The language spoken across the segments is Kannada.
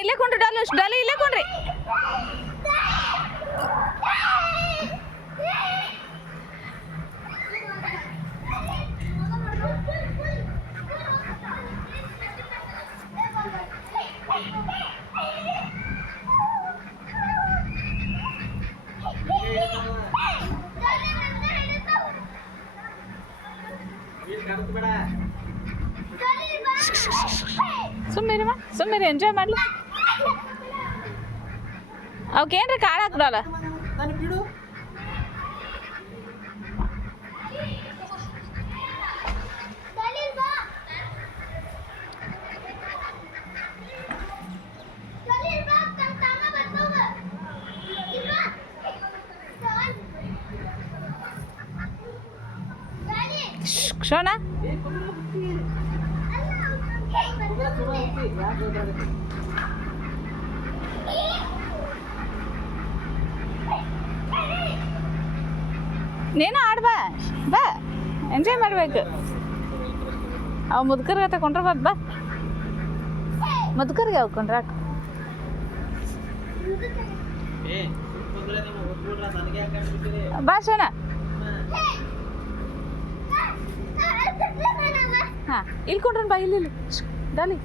ಇಲ್ಲೇ ಕೊಂಡ್ರಿ ಡಾಲಿ ಇಲ್ಲೇ ಕೊಂಡ್ರಿ. ಸುಮ್ಮನೆ ಎಂಜಾಯ್ ಮಾಡ್ಲಿ. ಅವಕ್ಕೇನ್ರಿ ಕಾಳು ಹಾಕ್ಬಿಡಲ್ಲ. ಶೋಣ ನೀನು ಆಡ್ ಬಾ ಎಂಜಾಯ್ ಮಾಡ್ಬೇಕು. ಅವು ಮುದುಕರ್ಗೆ ತಗೊಂಡ್ರಬಾರ್ದು ಬಾ. ಮುದುಕರ್ಗೆ ಅವ್ಕೊಂಡ್ರಾಕ ಬಾ ಶೋಣ. ಹಾಂ ಇಲ್ಲಿ ಕೊಂಡ್ರನ್ ಬಾ. ಇಲ್ಲಿ ಡಾಲಿ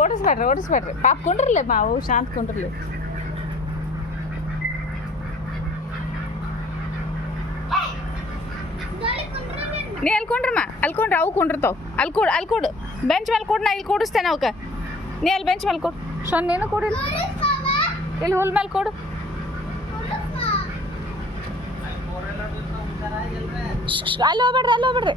ಓಡಿಸ್ಬೇಡ್ರಿ ಪಾಪ ಕೊಂಡ್ರಲ್ಲ ಮಾವು ಶಾಂತ ಕೊಂಡ್ರಲ್ಲ. ನೀ ಅಲ್ಕೊಂಡ್ರಮ್ಮ ಅಲ್ಕೊಂಡ್ರೆ ಅವು ಕೊಂಡಿರ್ತಾವ. ಅಲ್ಲಿ ಕೊಡು ಬೆಂಚ್ ಮೇಲೆ ಕೊಡು. ನಾ ಇಲ್ಲಿ ಕೊಡಿಸ್ತೇನೆ ಅವಕ್ಕೆ. ನೀ ಅಲ್ಲಿ ಬೆಂಚ್ ಮೇಲೆ ಕೊಡು. ಶೋನ್ ನೀನು ಕೊಡಿಲ್ಲ. ಇಲ್ಲಿ ಹುಲ್ ಮೇಲೆ ಕೊಡು. ಅಲ್ಲಿ ಹೋಗ್ಬೇಡ್ರಿ ಬರ್ರಿ.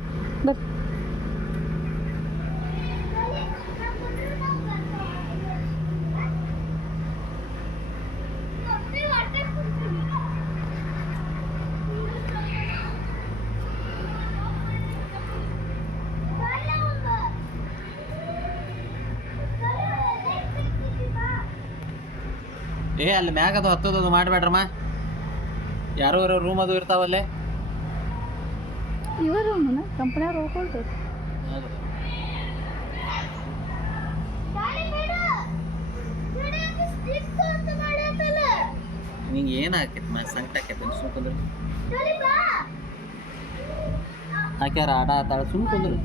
ಅಲ್ಲಿ ಮ್ಯಾಗದು ಹತ್ತೋದು ಮಾಡಬೇಡ್ರಮ್ಮ. ಯಾರೋ ರೂಮ್ ಅದು ಇರ್ತಾವಲ್ಲೇ. ಇವ ರೂಮ್ನ ಕಂಪ್ನಿಯವ್ರು ಹೋಗ್ಕೊಳ್ತಾರೆ. ನಿಂಗೆ ಏನಾಕೈತಿ ಸಂಕಟ ಆಕೈತಿ ಸುಮ್ಕೊಂಡ್ರು. ಹಾಕ್ಯಾರ ಆಡ ಆತಾಳ ಸುಮ್ಕೊಂಡ್ರು.